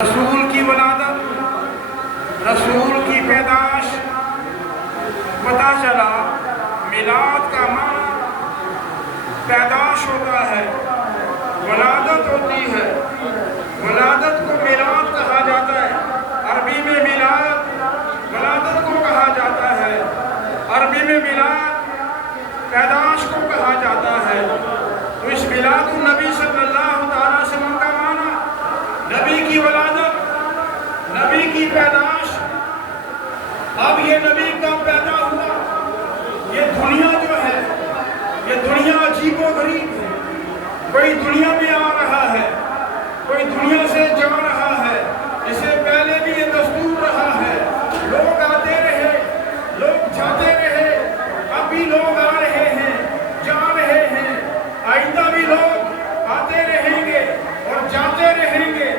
رسول کی ولادت، رسول کی پیدائش، پتہ چلا میلاد کا معنی پیدائش ہوتا ہے، ولادت ہوتی ہے۔ ولادت کو میلاد کہا جاتا ہے، عربی میں میلاد ولادت کو کہا جاتا ہے، عربی میں میلاد پیدائش کو کہا جاتا ہے۔ تو اس میلاد النبی صلی اللہ علیہ وسلم کا معنی نبی کی ولادت، نبی کی پیدائش۔ اب یہ نبی کب پیدا ہوا؟ یہ دنیا جو ہے، یہ دنیا عجیب و غریب ہے۔ کوئی دنیا میں آ رہا ہے، کوئی دنیا سے جا رہا ہے۔ اس سے پہلے بھی یہ دستور رہا ہے، لوگ آتے رہے، لوگ جاتے رہے، اب بھی لوگ آ رہے ہیں، جا رہے ہیں، آئندہ بھی لوگ آتے رہیں گے اور جاتے رہیں گے۔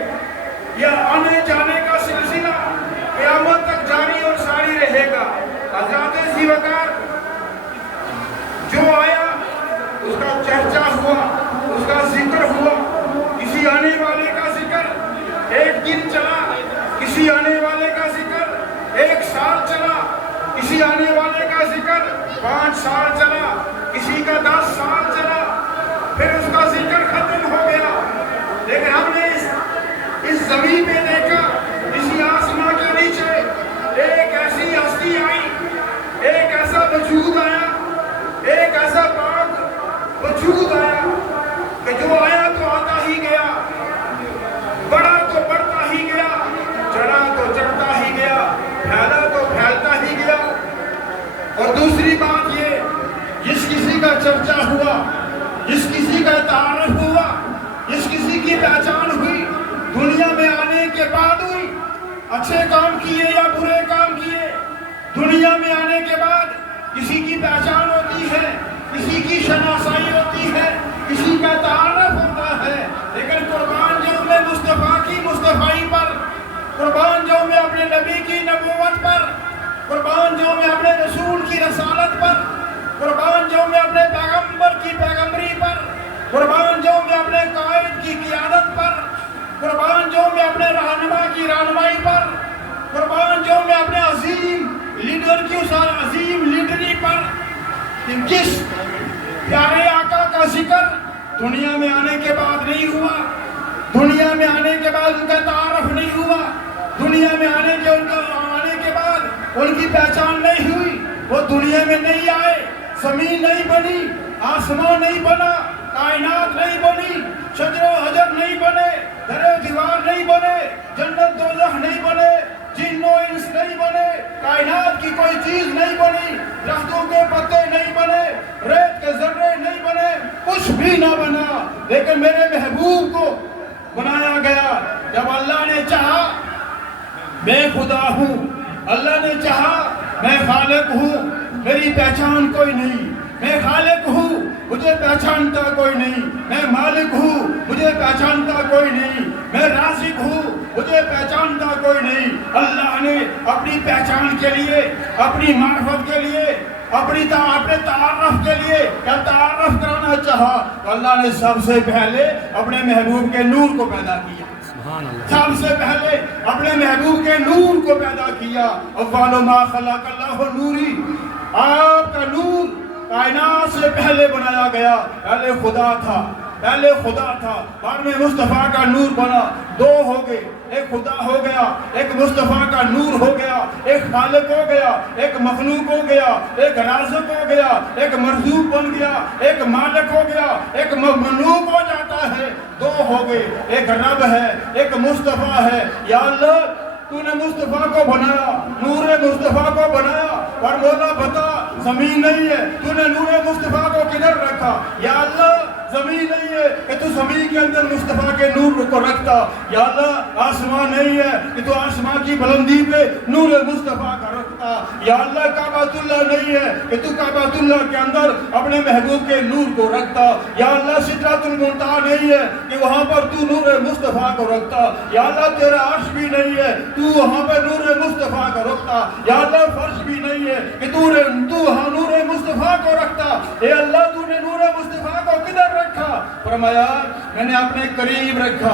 یہ آنے جانے کا سلسلہ قیامت تک جاری اور ساری رہے گا۔ حضرت ذی وقار جو آیا، اس کا چرچا ہوا، اس کا ذکر ہوا۔ کسی آنے والے کا ذکر ایک دن چلا، کسی آنے والے کا ذکر ایک سال چلا، کسی آنے والے کا ذکر 5 سال چلا، کسی کا 10 سال چلا، پھر اس کا ذکر ختم ہو گیا۔ لیکن ہم نے اس زمین میں دیکھا، اسی آسمان کے نیچے ایک ایسی ہستی آئی، ایک ایسا وجود آیا، ایک ایسا پاک وجود آیا کہ جو آیا تو آتا ہی گیا، بڑا تو بڑھتا ہی گیا، چڑھا تو چڑھتا ہی گیا، پھیلا تو پھیلتا ہی گیا۔ اور دوسری بات یہ، جس کسی کا چرچا ہوا، جس کسی کا تعارف ہوا، جس کسی کی پہچان ہوئی، دنیا میں آنے کے بعد ہوئی، اچھے کام کیے یا برے کام کیے، دنیا میں آنے کے بعد کسی کی پہچان ہوتی ہے، کسی کی شناسائی ہوتی ہے، کسی کا تعارف ہوتا ہے۔ لیکن قربان جو میں مصطفیٰ کی مصطفائی پر، قربان جو میں اپنے نبی کی نبوت پر، قربان جو میں اپنے رسول کی رسالت پر، قربان جو میں اپنے پیغمبر کی پیغمبری پر، قربان جو میں اپنے قائد کی قیادت پر، قربان جو میں اپنے رہنما کی رہنمائی پر، قربان جو میں اپنے عظیم لیڈر کی اس عظیم لیڈری پر، جس پیارے آقا کا ذکر دنیا میں آنے کے بعد نہیں ہوا، دنیا میں آنے کے بعد ان کا تعارف نہیں ہوا، دنیا میں آنے کے بعد ان کی پہچان نہیں ہوئی، وہ دنیا میں نہیں آئے، زمین نہیں بنی، آسمان نہیں بنا، کائنات نہیں بنی، شجر و حجر نہیں بنے، در و دیوار نہیں بنے، جنت دوزخ نہیں بنے، جن و انس نہیں بنے، کائنات کی کوئی چیز نہیں بنی، درختوں کے پتے نہیں بنے، ریت کے ذرے نہیں بنے، کچھ بھی نہ بنا۔ لیکن میرے محبوب کو بنایا گیا۔ جب اللہ نے چاہا میں خدا ہوں، اللہ نے چاہا میں خالق ہوں، میری پہچان کوئی نہیں، میں خالق ہوں، مجھے پہچانتا کوئی نہیں، میں مالک ہوں، مجھے پہچانتا کوئی نہیں، میں رازق ہوں، مجھے پہچانتا کوئی نہیں۔ اللہ نے اپنی پہچان کے لیے، اپنی معرفت کے لیے، اپنے تعارف کے لیے کیا تعارف کرانا چاہا تو اللہ نے سب سے پہلے اپنے محبوب کے نور کو پیدا کیا، سب سے پہلے اپنے محبوب کے نور کو پیدا کیا۔ اول ما خلق اللہ نوری، آپ کا نور کائنات سے پہلے بنایا گیا۔ پہلے خدا تھا، پہلے خدا تھا، بعد میں مصطفیٰ کا نور بنا، دو ہو گئے، ایک خدا ہو گیا، ایک مصطفیٰ کا نور ہو گیا، ایک خالق ہو گیا، ایک مخلوق ہو گیا، ایک رازق ہو گیا، ایک مرزوق بن گیا، ایک مالک ہو گیا، ایک مملوک ہو جاتا ہے، دو ہو گئے، ایک رب ہے، ایک مصطفیٰ ہے۔ یا اللہ تو نے مصطفیٰ کو بنایا، نور مصطفیٰ کو بنایا، اور مولا بتا زمین نہیں ہے، تو نے نور مصطفیٰ کو کدھر رکھا؟ یا اللہ زمین نہیں ہے کہ تو زمین کے اندر مصطفیٰ کے نور کو رکھتا، یا اللہ آسمان نہیں ہے کہ تو آسمان کی بلندی پہ نور مصطفیٰ کا رکھتا، یا اللہ کعبۃ اللہ نہیں ہے کہ تو کعبۃ اللہ کے اندر اپنے محبوب کے نور کو رکھتا، یا اللہ سدرۃ المنتہا نہیں ہے کہ وہاں پر تو نور مصطفیٰ کو رکھتا، یا اللہ تیرا عرش بھی نہیں ہے تو وہاں پہ نور مصطفیٰ کو رکھتا، یا اللہ فرش بھی نہیں ہے کہ تو وہاں نور مصطفیٰ کو رکھتا۔ اے اللہ تو نے نور مصطفیٰ کو کدھر رکھا؟ فرمایا میں نے اپنے قریب رکھا،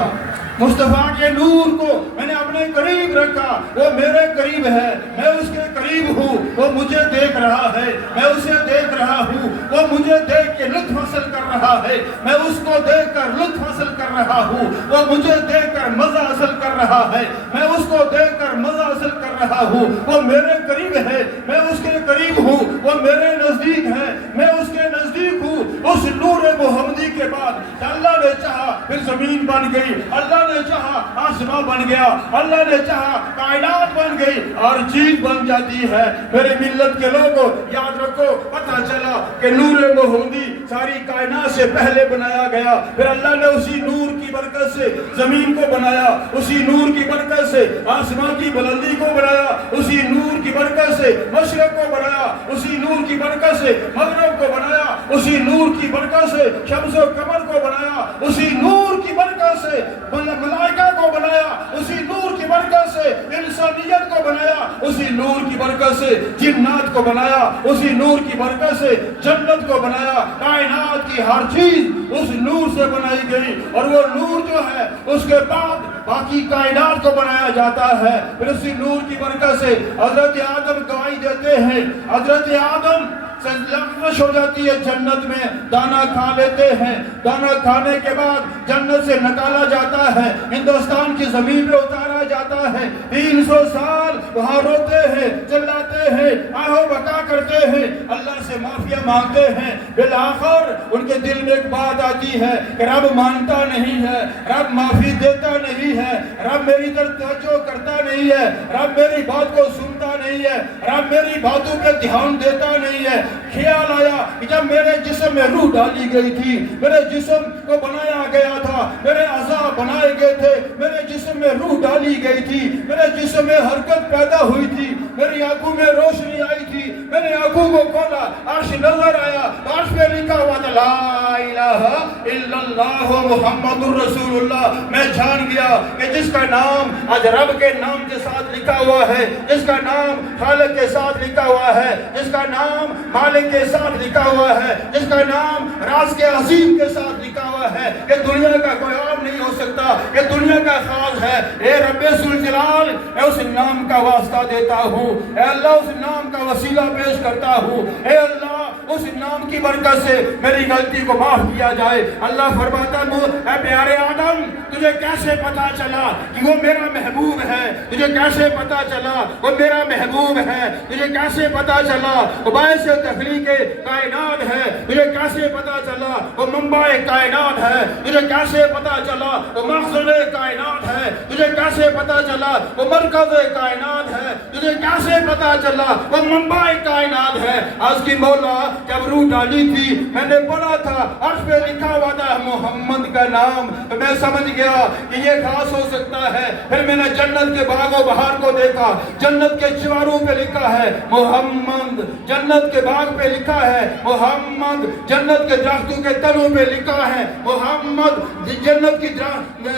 مصطفیٰ کے نور کو میں نے اپنے قریب رکھا، وہ میرے قریب ہے، میں اس کے قریب ہوں، وہ مجھے دیکھ رہا ہے، میں اسے دیکھ رہا ہوں، وہ مجھے دیکھ کے لطف حاصل کر رہا ہے، میں اس کو دیکھ کر لطف حاصل کر رہا ہوں، وہ مجھے دیکھ کر مزہ حاصل کر رہا ہے، میں اس کو دیکھ کر مزہ حاصل کر رہا ہوں، وہ میرے قریب ہے، میں اس کے قریب ہوں، وہ میرے نزدیک ہے، میں اس کے نزدیک ہوں۔ اس نور محمدی کے بعد اللہ نے چاہا پھر زمین بن گئی، اللہ نے چاہا آسمان بن گیا، اللہ نے چاہا کائنات بن گئی، ہر چیز بن جاتی ہے۔ میرے ملت کے لوگوں یاد رکھو، پتہ چلا کہ نور محمدی ساری کائنات سے پہلے بنایا گیا، پھر اللہ نے اسی نور کی برکت سے زمین کو بنایا، اسی نور کی برکت سے آسمان کی بلندی کو بنایا، اسی نور کی برکت سے مشرق کو بنایا، اسی نور کی برکت سے مغرب کو بنایا، اسی نور کی برکت سے شمس و قمر کو بنایا، اسی نور کی برکت سے ملائکہ کو بنایا، اسی نور کی برکت سے انسانیت کو بنایا، اسی نور کی برکت سے جنات کو بنایا، اسی نور کی برکت سے جنت کو بنایا۔ کائنات کی ہر چیز اس نور سے بنائی گئی، اور وہ نور جو ہے اس کے بعد باقی کائنات کو بنایا جاتا ہے۔ پھر اسی نور کی برکت سے حضرت آدم گواہی دیتے ہیں، حضرت آدم لغزش ہو جاتی ہے، جنت میں دانا کھا لیتے ہیں، دانا کھانے کے بعد جنت سے نکالا جاتا ہے، ہندوستان کی زمین پہ اتارا جاتا ہے، 300 سال وہاں روتے ہیں، چلاتے ہیں، آہو بکا کرتے ہیں، اللہ سے معافیاں مانگتے ہیں۔ بالآخر ان کے دل میں ایک بات آتی ہے کہ رب مانتا نہیں ہے، رب معافی دیتا نہیں ہے، رب میری طرف توجہ کرتا نہیں ہے، رب میری بات کو سنتا نہیں ہے، رب میری باتوں پہ دھیان دیتا نہیں ہے۔ خیال آیا کہ جب میرے جسم میں روح ڈالی گئی تھی، میرے جسم کو بنایا گیا تھا، میرے اعضاء بنائے گئے تھے، میرے جسم میں روح ڈالی گئی تھی، میرے جسم میں حرکت پیدا ہوئی تھی، میری آنکھوں میں روشنی آئی تھی، میں نے آنکھوں کو کھولا، عرش نظر آیا، عرش پہ لکھا ہوا تھا لا الہ الا اللہ محمد الرسول اللہ۔ میں جان گیا کہ جس کا نام آج رب کے نام کے ساتھ لکھا ہوا ہے، جس کا نام خالق کے ساتھ لکھا ہوا ہے، جس کا نام مالک کے ساتھ لکھا ہوا ہے، جس کا نام راز کے عظیم کے ساتھ لکھا ہوا ہے، کہ دنیا کا کوئی اور نہیں ہو سکتا، کہ دنیا کا خاص ہے۔ اے رب ذوالجلال، میں اس نام کا واسطہ دیتا ہوں، اے اللہ اس نام کا وسیلہ پیش کرتا ہوں، اے اللہ اس نام کی برکت سے میری غلطی کو معاف کیا جائے۔ اللہ فرماتا ہے اے پیارے آدم، تجھے کیسے پتا چلا کہ وہ میرا محبوب ہے؟ تجھے کیسے پتا چلا وہ میرا محبوب ہے؟ تجھے کیسے پتا چلا وہ باعث تخلیق کائنات ہے؟ تجھے کیسے پتا چلا وہ منبع کائنات ہے؟ تجھے کیسے پتا چلا وہ مخزن کائنات ہے؟ تجھے کیسے پتا چلا وہ مرکز کائنات ہے؟ تجھے کیسے پتا چلا وہ منبع کائنات ہے؟ آج کی مولا جب روح ڈالی تھی، میں نے پڑھا تھا عرش پہ لکھا ہوا تھا محمد کا نام، تو میں سمجھ گیا کہ یہ خاص ہو سکتا ہے۔ پھر میں نے جنت کے باغ و بہار کو دیکھا، جنت کے چواروں پہ لکھا ہے محمد، جنت کے باغ پہ لکھا ہے محمد، جنت کے درختوں کے تنوں پہ لکھا ہے محمد، جنت کی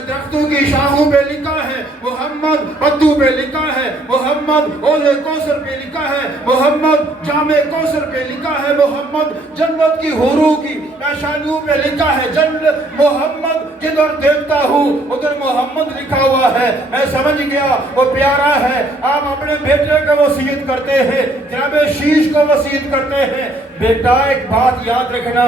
درختوں کی شاخوں پہ لکھا ہے محمد، پتوں پہ لکھا ہے محمد، حوض کوثر پہ لکھا ہے محمد، جامع کوثر پہ لکھا ہے محمد، جنت کی حوروں کی پیشانیوں پہ لکھا ہے جنت محمد، جدھر دیکھتا ہوں ادھر محمد لکھا ہوا ہے۔ میں سمجھ گیا وہ پیارا ہے۔ آپ اپنے بیٹے کو وصیت کرتے ہیں، جناب شیش کو وصیت کرتے ہیں، بیٹا ایک بات یاد رکھنا،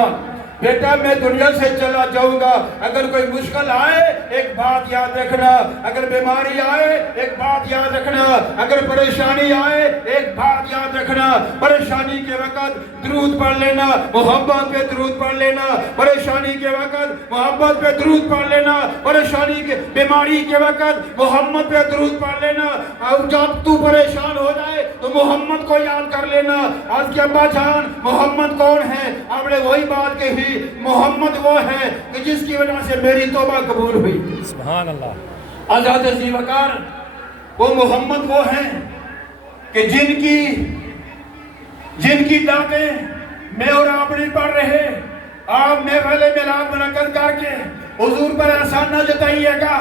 بیٹا میں دنیا سے چلا جاؤں گا، اگر کوئی مشکل آئے ایک بات یاد رکھنا، اگر بیماری آئے ایک بات یاد رکھنا، اگر پریشانی آئے ایک بات یاد رکھنا، پریشانی کے وقت درود پڑھ لینا، محبت پہ درود پڑھ لینا، پریشانی کے وقت محبت پہ درود پڑھ لینا، پریشانی کے بیماری کے وقت محمد پہ درود پڑھ لینا، اور جب تو پریشان ہو جائے تو محمد کو یاد کر لینا۔ آج کے ابا جان محمد کون ہے؟ آپ نے وہی بات کہی، محمد وہ ہے کہ جس کی وجہ سے میری توبہ قبول ہوئی۔ سبحان اللہ۔ حضرت ذی وقار وہ محمد وہ ہیں کہ جن کی دعوتیں میں اور آپ نہیں پڑھ رہے، آپ محفل میلاد منعقد کر کے حضور پر احسان نہ جتائیے گا۔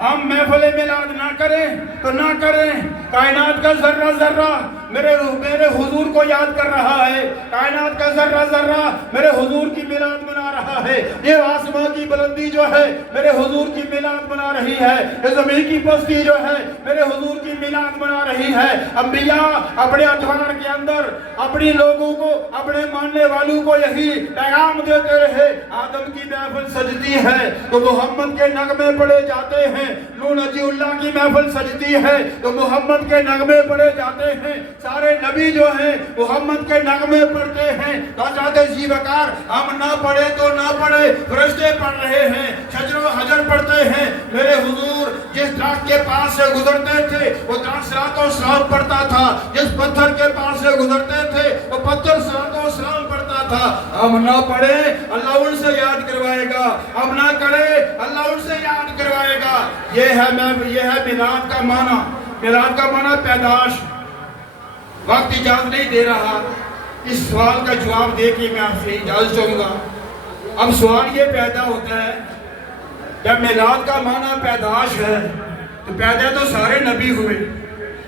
ہم محفل میلاد نہ کریں تو نہ کریں، کائنات کا ذرہ ذرہ میرے حضور کو یاد کر رہا ہے، کائنات کا ذرہ ذرہ میرے حضور کی میلاد منا رہا ہے، یہ آسمان کی بلندی جو ہے میرے حضور کی میلاد منا رہی ہے، یہ زمین کی پستی جو ہے میرے حضور کی میلاد منا رہی ہے۔ انبیاء اپنے اتوار کے اندر اپنی لوگوں کو، اپنے ماننے والوں کو یہی پیغام دیتے رہے، آدم کی محفل سجتی ہے تو محمد کے نغمے پڑے جاتے ہیں، نوح نجی اللہ کی محفل سجتی ہے تو محمد کے نغمے پڑے جاتے ہیں، سارے نبی جو ہیں محمد کے نغمے پڑھتے ہیں۔ حضرت زیبکار ہم نہ پڑھے تو نہ پڑھے، فرشتے پڑھ رہے ہیں، شجر و حجر پڑھتے ہیں، میرے حضور جس درخت کے پاس سے گزرتے تھے وہ درخت صلاۃ و سلام پڑھتا تھا، جس پتھر کے پاس سے گزرتے تھے وہ پتھر صلاۃ و سلام پڑھتا تھا۔ ہم نہ پڑھے اللہ ان سے یاد کروائے گا، ہم نہ کرے اللہ ان سے یاد کروائے گا۔ یہ ہے میلاد کا معنی۔ میلاد کا معنی پیدائش۔ وقت اجازت نہیں دے رہا، اس سوال کا جواب دے کے میں آپ سے اجازت چاہوں گا۔ اب سوال یہ پیدا ہوتا ہے، جب میلاد کا معنی پیدائش ہے تو پیدا تو سارے نبی ہوئے،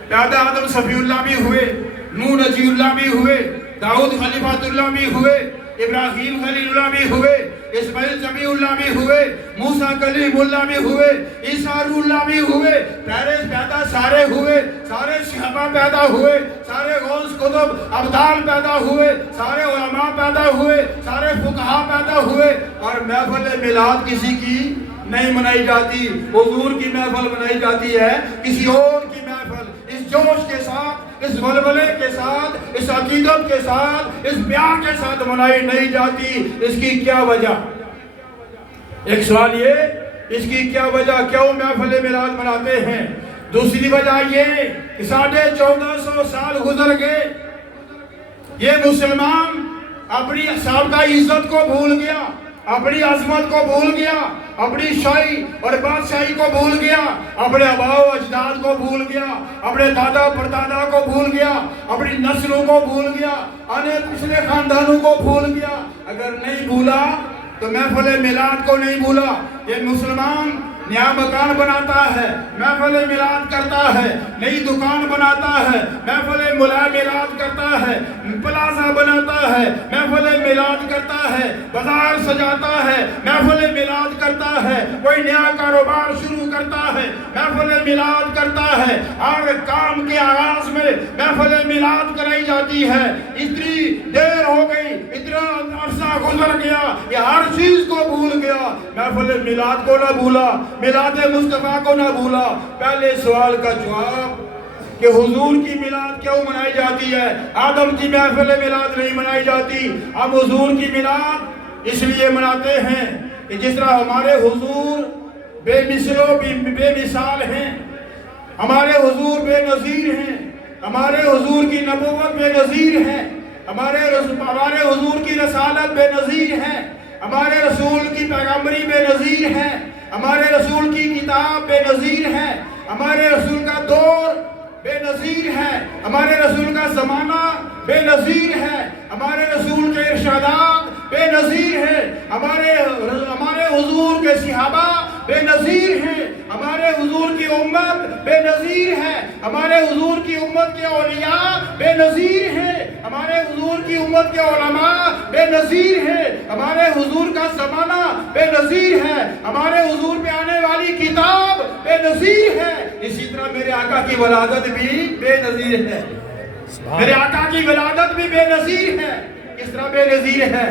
پیدا آدم صفی اللہ بھی ہوئے، نوح نجی اللہ بھی ہوئے، داؤد خلیفۃ اللہ بھی ہوئے، ابراہیم خلیل اللہ بھی ہوئے، اسماعیل سمیع اللہ بھی ہوئے، موسیٰ کلیم اللہ بھی ہوئے، عیسیٰ روح اللہ بھی ہوئے، پیدا سارے ہوئے، سارے صحابہ پیدا ہوئے، سارے غوث قطب ابدال پیدا ہوئے، سارے علماء پیدا ہوئے، سارے فقہاء پیدا ہوئے، اور محفل میلاد کسی کی نہیں منائی جاتی، حضور کی محفل منائی جاتی ہے، کسی اور کی محفل اس جوش کے ساتھ، اس ولولے کے ساتھ، اس عقیدت کے ساتھ، اس پیار کے ساتھ منائی نہیں جاتی۔ اس کی کیا وجہ؟ ایک سوال یہ، اس کی کیا وجہ، کیوں محفل میلاد مناتے ہیں؟ دوسری وجہ یہ کہ 1450 سال گزر گئے، یہ مسلمان اپنی سابقہ عزت کو بھول گیا، اپنی عظمت کو بھول گیا، اپنی شاہی اور بادشاہی کو بھول گیا، اپنے آباء و اجداد کو بھول گیا، اپنے دادا پردادا کو بھول گیا، اپنی نسلوں کو بھول گیا، آنے پچھلے خاندانوں کو بھول گیا۔ اگر نہیں بھولا تو محفل میلاد کو نہیں بھولا۔ یہ مسلمان نیا مکان بناتا ہے، محفل میلاد کرتا ہے، نئی دکان بناتا ہے، محفل میلاد کرتا ہے، پلازہ بناتا ہے، محفل میلاد کرتا ہے، بازار سجاتا ہے، محفل میلاد کرتا ہے، کوئی نیا کاروبار شروع کرتا ہے، محفل میلاد کرتا ہے، ہر کام کے آغاز میں محفل میلاد کرائی جاتی ہے۔ اتنی دیر ہو گئی، اتنا عرصہ گزر گیا، یہ ہر چیز کو بھول گیا، محفل میلاد کو نہ بھولا، میلاد مصطفیٰ کو نہ بھولا۔ پہلے سوال کا جواب کہ حضور کی میلاد کیوں منائی جاتی ہے؟ آدم کی محفل میلاد نہیں منائی جاتی، ہم حضور کی میلاد اس لیے مناتے ہیں کہ جس طرح ہمارے حضور بے مثل و بے مثال ہیں، ہمارے حضور بے نظیر ہیں، ہمارے حضور کی نبوت بے نظیر ہے، ہمارے حضور کی رسالت بے نظیر ہے، ہمارے رسول کی پیغمبری بے نظیر ہے، ہمارے رسول کی کتاب بے نظیر ہے، ہمارے رسول کا دور بے نظیر ہے، ہمارے رسول کا زمانہ بے نظیر ہے، ہمارے رسول کے ارشادات بے نظیر ہیں، ہمارے حضور کے صحابہ بے نظیر ہیں، ہمارے حضور کی امت بے نظیر ہے، ہمارے حضور کی امت کے اولیاء بے نظیر ہیں، ہمارے حضور کی امت کے علماء بے نظیر ہیں، ہمارے حضور کا زمانہ بے نظیر ہے، ہمارے حضور پہ آنے والی کتاب بے نظیر ہے۔ اسی طرح میرے آقا کی ولادت بھی بے نظیر ہے، میرے آقا کی ولادت بھی بے نظیر ہے۔ کس طرح بے نظیر ہے؟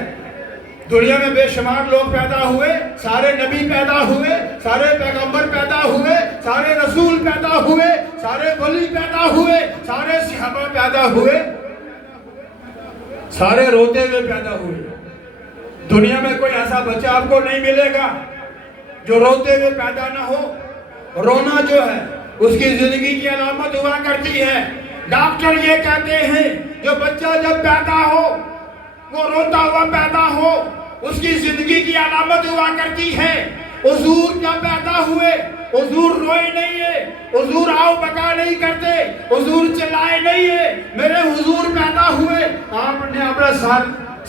دنیا میں بے شمار لوگ پیدا ہوئے، سارے نبی پیدا ہوئے، سارے پیغمبر پیدا ہوئے، سارے رسول پیدا ہوئے، سارے ولی پیدا ہوئے، سارے صحابہ پیدا ہوئے، سارے روتے ہوئے پیدا ہوئے۔ دنیا میں کوئی ایسا بچہ آپ کو نہیں ملے گا جو روتے ہوئے پیدا نہ ہو۔ رونا جو ہے اس کی زندگی کی علامت ہوا کرتی ہے۔ ڈاکٹر یہ کہتے ہیں جو بچہ جب پیدا ہو وہ روتا ہوا پیدا ہو، اس کی زندگی کی علامت ہوا کرتی ہے۔ حضور جب پیدا ہوئے حضور روئے نہیں ہے، حضور آؤ بکا نہیں کرتے، حضور چلائے نہیں ہے، میرے حضور پیدا ہوئے آپ نے اپنا